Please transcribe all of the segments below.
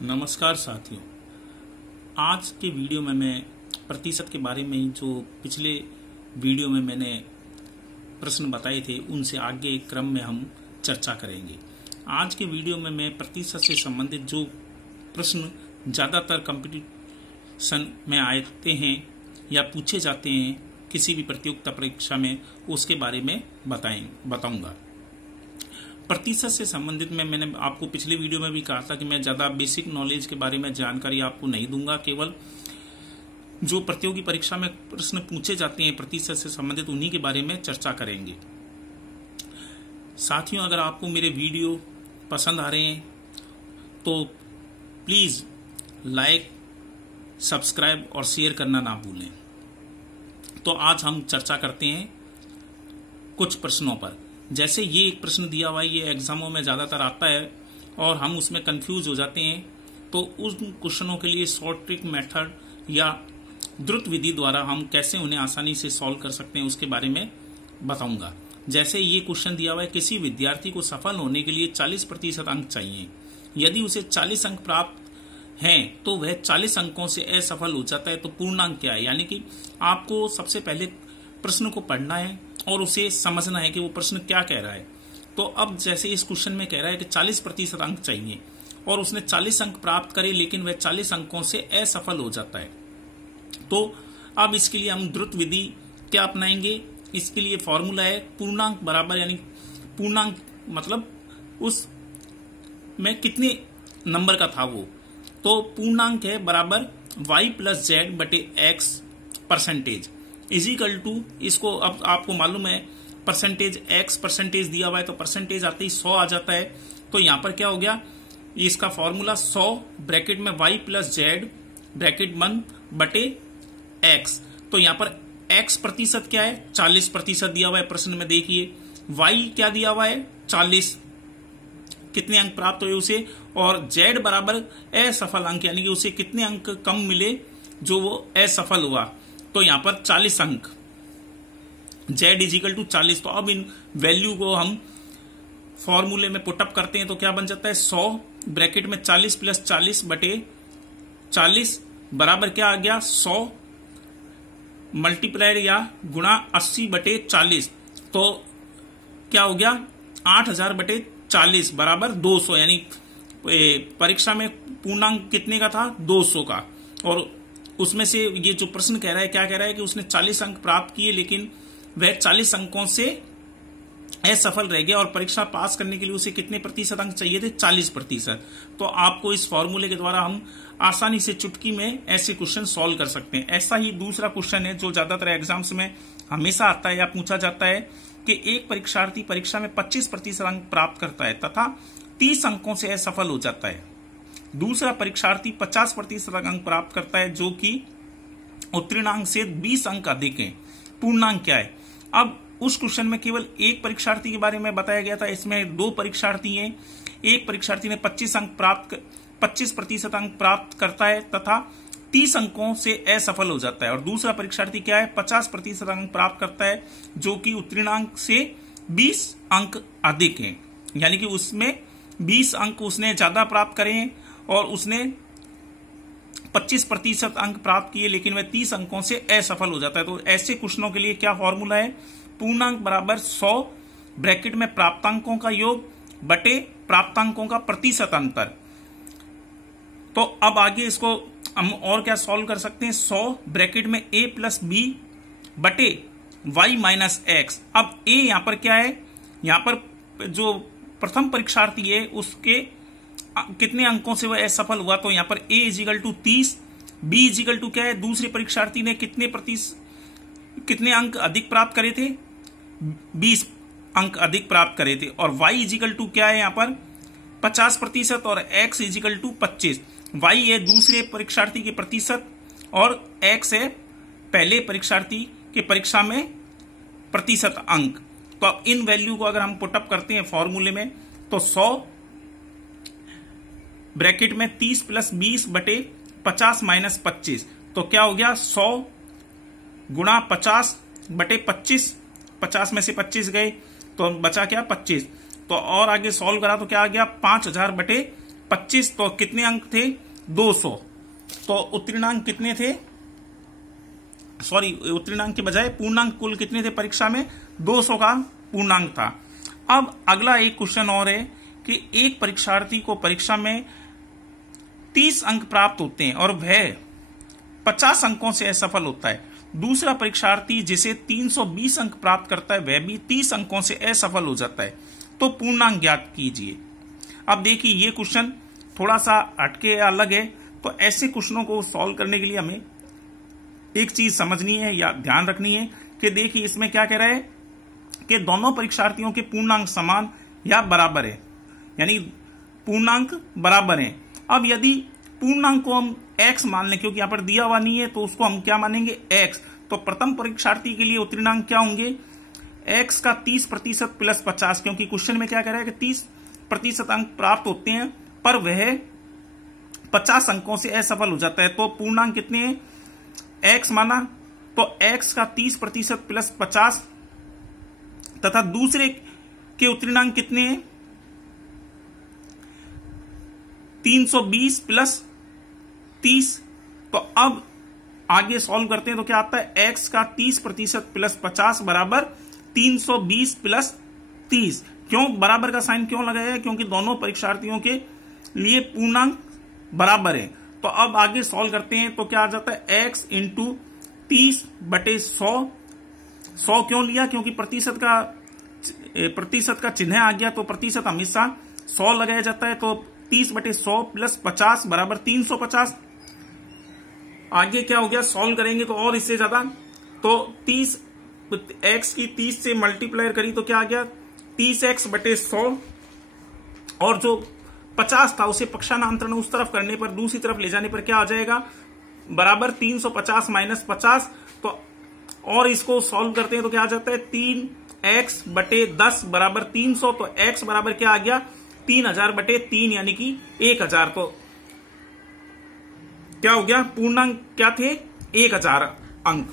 नमस्कार साथियों। आज के वीडियो में मैं प्रतिशत के बारे में जो पिछले वीडियो में मैंने प्रश्न बताए थे उनसे आगे क्रम में हम चर्चा करेंगे। आज के वीडियो में मैं प्रतिशत से संबंधित जो प्रश्न ज़्यादातर कंपटीशन में आते हैं या पूछे जाते हैं किसी भी प्रतियोगिता परीक्षा में, उसके बारे में बताऊंगा। प्रतिशत से संबंधित में मैंने आपको पिछले वीडियो में भी कहा था कि मैं ज़्यादा बेसिक नॉलेज के बारे में जानकारी आपको नहीं दूंगा, केवल जो प्रतियोगी परीक्षा में प्रश्न पूछे जाते हैं प्रतिशत से संबंधित उन्हीं के बारे में चर्चा करेंगे। साथियों, अगर आपको मेरे वीडियो पसंद आ रहे हैं तो प्लीज़ लाइक, सब्सक्राइब और शेयर करना ना भूलें। तो आज हम चर्चा करते हैं कुछ प्रश्नों पर। जैसे ये एक प्रश्न दिया हुआ है, ये एग्जामों में ज़्यादातर आता है और हम उसमें कंफ्यूज हो जाते हैं, तो उन क्वेश्चनों के लिए शॉर्ट ट्रिक मेथड या द्रुत विधि द्वारा हम कैसे उन्हें आसानी से सॉल्व कर सकते हैं उसके बारे में बताऊंगा। जैसे ये क्वेश्चन दिया हुआ है, किसी विद्यार्थी को सफल होने के लिए 40% अंक चाहिए। यदि उसे 40 अंक प्राप्त हैं तो वह 40 अंकों से असफल हो जाता है, तो पूर्णांक क्या है? यानी कि आपको सबसे पहले प्रश्न को पढ़ना है और उसे समझना है कि वो प्रश्न क्या कह रहा है। तो अब जैसे इस क्वेश्चन में कह रहा है कि 40% अंक चाहिए और उसने 40 अंक प्राप्त करे लेकिन वह 40 अंकों से असफल हो जाता है, तो अब इसके लिए हम द्रुत विधि क्या अपनाएंगे? इसके लिए फॉर्मूला है पूर्णांक बराबर, यानी पूर्णांक मतलब उस में कितने नंबर का था वो, तो पूर्णांक है बराबर y प्लस जेड बटे x परसेंटेज इजिकल टू, इसको अब आपको मालूम है परसेंटेज x परसेंटेज दिया हुआ है तो परसेंटेज आते ही 100 आ जाता है। तो यहां पर क्या हो गया, इसका फॉर्मूला 100 ब्रैकेट में y प्लस जेड ब्रैकेट बंद बटे x। तो यहां पर x प्रतिशत क्या है? 40% दिया हुआ है प्रश्न में। देखिए y क्या दिया हुआ है? 40, कितने अंक प्राप्त हुए उसे, और z बराबर असफल अंक, यानी कि उसे कितने अंक कम मिले जो वो असफल हुआ, तो यहां पर 40 अंक, z इजिकल टू 40। तो अब इन वैल्यू को हम फॉर्मूले में पुटअप करते हैं तो क्या बन जाता है? 100 ब्रैकेट में 40 प्लस 40 बटे 40 बराबर क्या आ गया? 100 मल्टीप्लाइड या गुणा 80 बटे 40, तो क्या हो गया? 8000 बटे 40 बराबर 200, यानी परीक्षा में पूर्णांक कितने का था? 200 का। और उसमें से ये जो प्रश्न कह रहा है, क्या कह रहा है कि उसने 40 अंक प्राप्त किए लेकिन वह 40 अंकों से असफल रह गया और परीक्षा पास करने के लिए उसे कितने प्रतिशत अंक चाहिए थे? 40%। तो आपको इस फॉर्मूले के द्वारा हम आसानी से चुटकी में ऐसे क्वेश्चन सॉल्व कर सकते हैं। ऐसा ही दूसरा क्वेश्चन है जो ज्यादातर एग्जाम्स में हमेशा आता है या पूछा जाता है कि एक परीक्षार्थी परीक्षा में 25% अंक प्राप्त करता है तथा 30 अंकों से असफल हो जाता है। दूसरा परीक्षार्थी 50% अंक प्राप्त करता है जो कि उत्तीर्णांक से 20 अंक अधिक हैं। पूर्णांक क्या है? अब उस क्वेश्चन में केवल एक परीक्षार्थी के बारे में बताया गया था, इसमें 2 परीक्षार्थी हैं। एक परीक्षार्थी ने 25% अंक प्राप्त करता है तथा 30 अंकों से असफल हो जाता है, और दूसरा परीक्षार्थी क्या है? 50% अंक प्राप्त करता है जो कि उत्तीर्णांक से 20 अंक अधिक हैं। यानी कि उसमें 20 अंक उसने ज्यादा प्राप्त करे हैं और उसने 25% अंक प्राप्त किए लेकिन वह 30 अंकों से असफल हो जाता है। तो ऐसे क्वेश्चनों के लिए क्या फॉर्मूला है? पूर्णांक बराबर 100 ब्रैकेट में प्राप्तांकों का योग बटे प्राप्तांकों का प्रतिशत अंतर। तो अब आगे इसको हम और क्या सॉल्व कर सकते हैं? 100 ब्रैकेट में a प्लस बी बटे y माइनस एक्स। अब a यहां पर क्या है? यहां पर जो प्रथम परीक्षार्थी है उसके कितने अंकों से वह असफल हुआ, तो यहां पर a equal to 30, b equal to क्या है? दूसरे परीक्षार्थी ने कितने अंक अधिक प्राप्त करे थे? 20 अंक अधिक प्राप्त करे थे, और y इजिकल टू क्या है? यहां पर 50% और x इजिकल टू 25। y है दूसरे परीक्षार्थी के प्रतिशत और x है पहले परीक्षार्थी के परीक्षा में प्रतिशत अंक। तो अब इन वैल्यू को अगर हम पुटअप करते हैं फॉर्मूले में तो 100 ब्रैकेट में 30 प्लस 20 बटे 50 माइनस 25, तो क्या हो गया? 100 गुणा 50 बटे 25, 50 में से 25 गए तो बचा क्या? 25। तो और आगे सॉल्व करा तो क्या आ गया? 5000 बटे 25, तो कितने अंक थे? 200। तो उत्तीर्णांक कितने थे? सॉरी, उत्तीर्णांक के बजाय पूर्णांक कुल कितने थे परीक्षा में? 200 का पूर्णांक था। अब अगला एक क्वेश्चन और है कि एक परीक्षार्थी को परीक्षा में 30 अंक प्राप्त होते हैं और वह 50 अंकों से असफल होता है। दूसरा परीक्षार्थी जिसे 320 अंक प्राप्त करता है वह भी 30 अंकों से असफल हो जाता है। तो पूर्णांक ज्ञात कीजिए। अब देखिए, ये क्वेश्चन थोड़ा सा हटके अलग है, तो ऐसे क्वेश्चनों को सॉल्व करने के लिए हमें एक चीज समझनी है या ध्यान रखनी है कि देखिए इसमें क्या कह रहा है कि दोनों परीक्षार्थियों के पूर्णांक समान या बराबर है, यानी पूर्णांक बराबर है। अब यदि पूर्णांक को हम x मान लें, क्योंकि यहां पर दिया हुआ नहीं है तो उसको हम क्या मानेंगे? x। तो प्रथम परीक्षार्थी के लिए उत्तीर्णांक क्या होंगे? x का 30% प्लस 50, क्योंकि क्वेश्चन में क्या कह रहा है कि 30% अंक प्राप्त होते हैं पर वह 50 अंकों से असफल हो जाता है। तो पूर्णांक कितने हैं? x माना, तो x का 30% प्लस 50 तथा दूसरे के उत्तीर्णांक कितने हैं? 320 प्लस 30। तो अब आगे सॉल्व करते हैं तो क्या आता है? x का 30% प्लस 50 बराबर 320 प्लस 30। क्यों बराबर का साइन क्यों लगाया है? क्योंकि दोनों परीक्षार्थियों के लिए पूर्णांक बराबर है। तो अब आगे सॉल्व करते हैं तो क्या आ जाता है? x into 30/100। 100 क्यों लिया? क्योंकि प्रतिशत का चिन्ह आ गया, तो प्रतिशत हमेशा 100 लगाया जाता है। तो 30/100 प्लस 50 बराबर 350। आगे क्या हो गया? सॉल्व करेंगे तो और इससे ज्यादा, तो 30 x की 30 से मल्टीप्लाई करी तो क्या आ गया? 30x/100, और जो 50 था उसे पक्षांतरण उस तरफ करने पर, दूसरी तरफ ले जाने पर क्या आ जाएगा? बराबर 350 माइनस 50। तो और इसको सॉल्व करते हैं तो क्या आ जाता है? 3x/10 बराबर 300। तो x बराबर क्या आ गया? 3000/3 यानी कि 1000। तो क्या हो गया? पूर्णांक क्या थे? 1000 अंक।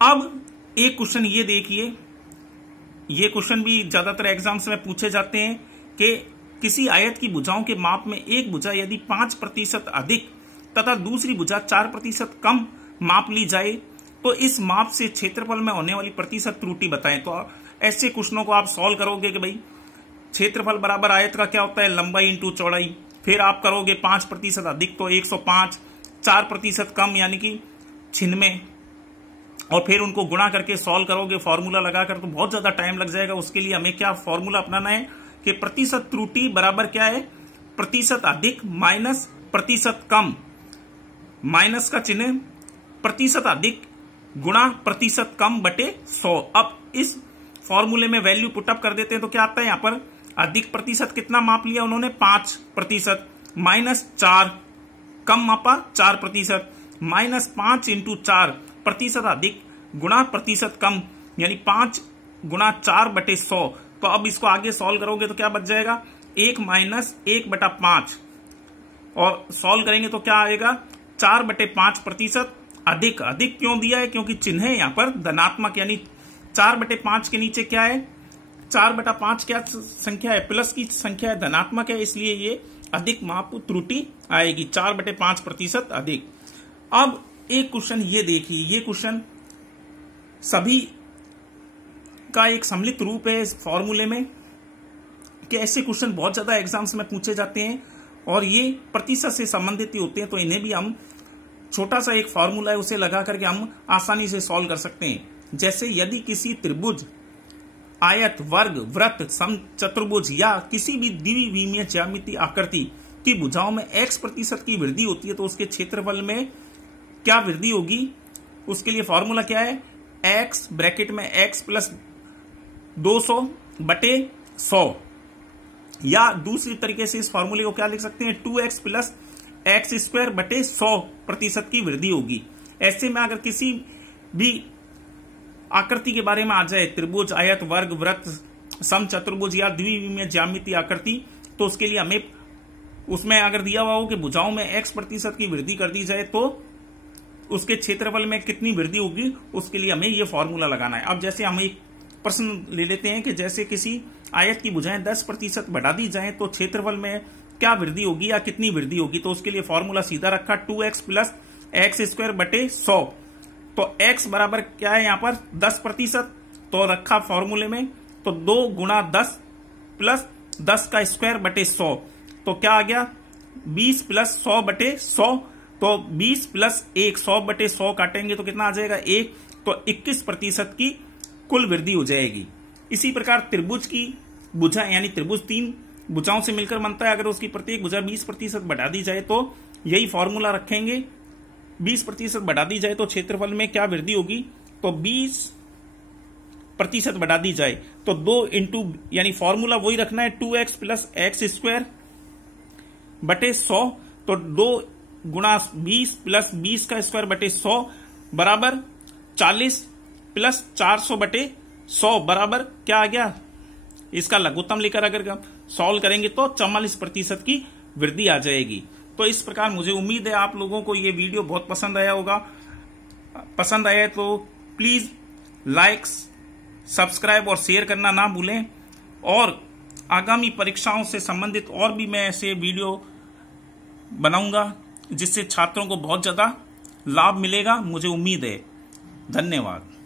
अब एक क्वेश्चन ये देखिए, ये क्वेश्चन भी ज्यादातर एग्जाम्स में पूछे जाते हैं कि किसी आयत की भुजाओं के माप में एक भुजा यदि 5% अधिक तथा दूसरी भुजा 4% कम माप ली जाए तो इस माप से क्षेत्रफल में होने वाली प्रतिशत त्रुटि बताएं। तो ऐसे क्वेश्चनों को आप सॉल्व करोगे कि भाई क्षेत्रफल बराबर आयत का क्या होता है? लंबाई इंटू चौड़ाई। फिर आप करोगे 5% अधिक तो 105, 4% कम यानी कि 96, और फिर उनको गुणा करके सॉल्व करोगे फॉर्मूला लगाकर, तो बहुत ज्यादा टाइम लग जाएगा। उसके लिए हमें क्या फॉर्मूला अपनाना है कि प्रतिशत त्रुटि बराबर क्या है? प्रतिशत अधिक माइनस प्रतिशत कम, माइनस का चिन्ह, प्रतिशत अधिक गुणा प्रतिशत कम बटे 100। अब इस फॉर्मूले में वैल्यू पुटअप कर देते हैं तो क्या आता है? यहां पर अधिक प्रतिशत कितना माप लिया उन्होंने? 5%, माइनस 4 कम मापा 4%, माइनस 5 इंटू 4 प्रतिशत अधिक गुणा प्रतिशत कम, यानी 5 गुणा 4/100। तो अब इसको आगे सॉल्व करोगे तो क्या बच जाएगा? 1 माइनस 1/5, और सॉल्व करेंगे तो क्या आएगा? 4/5 प्रतिशत अधिक। अधिक क्यों दिया है? क्योंकि चिन्ह है यहां पर धनात्मक, यानी 4/5 के नीचे क्या है? 4/5 क्या संख्या है? प्लस की संख्या है, धनात्मक है, इसलिए ये अधिक माप त्रुटि आएगी, 4/5 प्रतिशत अधिक। अब एक क्वेश्चन ये देखिए, ये क्वेश्चन सभी का एक सम्मिलित रूप है इस फॉर्मूले में, कि ऐसे क्वेश्चन बहुत ज्यादा एग्जाम्स में पूछे जाते हैं और ये प्रतिशत से संबंधित ही होते हैं। तो इन्हें भी हम छोटा सा एक फॉर्मूला है उसे लगा करके हम आसानी से सॉल्व कर सकते हैं। जैसे यदि किसी त्रिभुज, आयत, वर्ग, वृत्त, समचतुर्भुज या किसी भी द्विविमीय ज्यामितीय आकृति की भुजाओं में x% की वृद्धि होती है तो उसके क्षेत्रफल में क्या वृद्धि होगी? उसके लिए फॉर्मूला क्या है? x ब्रैकेट में x प्लस 200/100, या दूसरी तरीके से इस फॉर्मूले को क्या लिख सकते हैं? 2x प्लस x²/100% की वृद्धि होगी। ऐसे में अगर किसी भी आकृति के बारे में आ जाए, त्रिभुज, आयत, वर्ग, वृत्त, समचतुर्भुज या द्विविमीय ज्यामितीय आकृति, तो उसके लिए हमें उसमें अगर दिया हुआ हो कि भुजाओं में x% की वृद्धि कर दी जाए तो उसके क्षेत्रफल में कितनी वृद्धि होगी, उसके लिए हमें यह फॉर्मूला लगाना है। अब जैसे हम एक प्रश्न ले लेते हैं कि जैसे किसी आयत की भुजाएं 10% बढ़ा दी जाएं तो क्षेत्रफल में क्या वृद्धि होगी या कितनी वृद्धि होगी। तो उसके लिए फॉर्मूला सीधा रखा 2x प्लस एक्स स्क्वायर बटे 100। तो x बराबर क्या है यहाँ पर 10%, तो रखा फॉर्मूले में, तो 2 गुणा 10 प्लस 10 का स्क्वायर बटे 100, तो क्या आ गया 20 प्लस 100 बटे 100। तो 20 प्लस 1 100 बटे 100 काटेंगे तो कितना आ जाएगा 1, तो 21% की कुल वृद्धि हो जाएगी। इसी प्रकार त्रिभुज की भुजा यानी त्रिभुज 3 भुजाओं से मिलकर बनता है, अगर उसकी प्रत्येक भुजा 20% बढ़ा दी जाए तो यही फॉर्मूला रखेंगे, 20% बढ़ा दी जाए तो क्षेत्रफल में क्या वृद्धि होगी। तो 20% बढ़ा दी जाए तो 2 इंटू यानी फॉर्मूला वही रखना है 2x प्लस एक्स स्क्वायर बटे 100, तो 2 गुणा 20 प्लस 20 का स्क्वायर बटे 100 बराबर 40 प्लस 400 बटे 100 बराबर क्या आ गया, इसका लघुत्तम लेकर अगर सॉल्व करेंगे तो 44% की वृद्धि आ जाएगी। तो इस प्रकार मुझे उम्मीद है आप लोगों को ये वीडियो बहुत पसंद आया होगा। पसंद आया तो प्लीज लाइक, सब्सक्राइब और शेयर करना ना भूलें। और आगामी परीक्षाओं से संबंधित और भी मैं ऐसे वीडियो बनाऊंगा जिससे छात्रों को बहुत ज्यादा लाभ मिलेगा, मुझे उम्मीद है। धन्यवाद।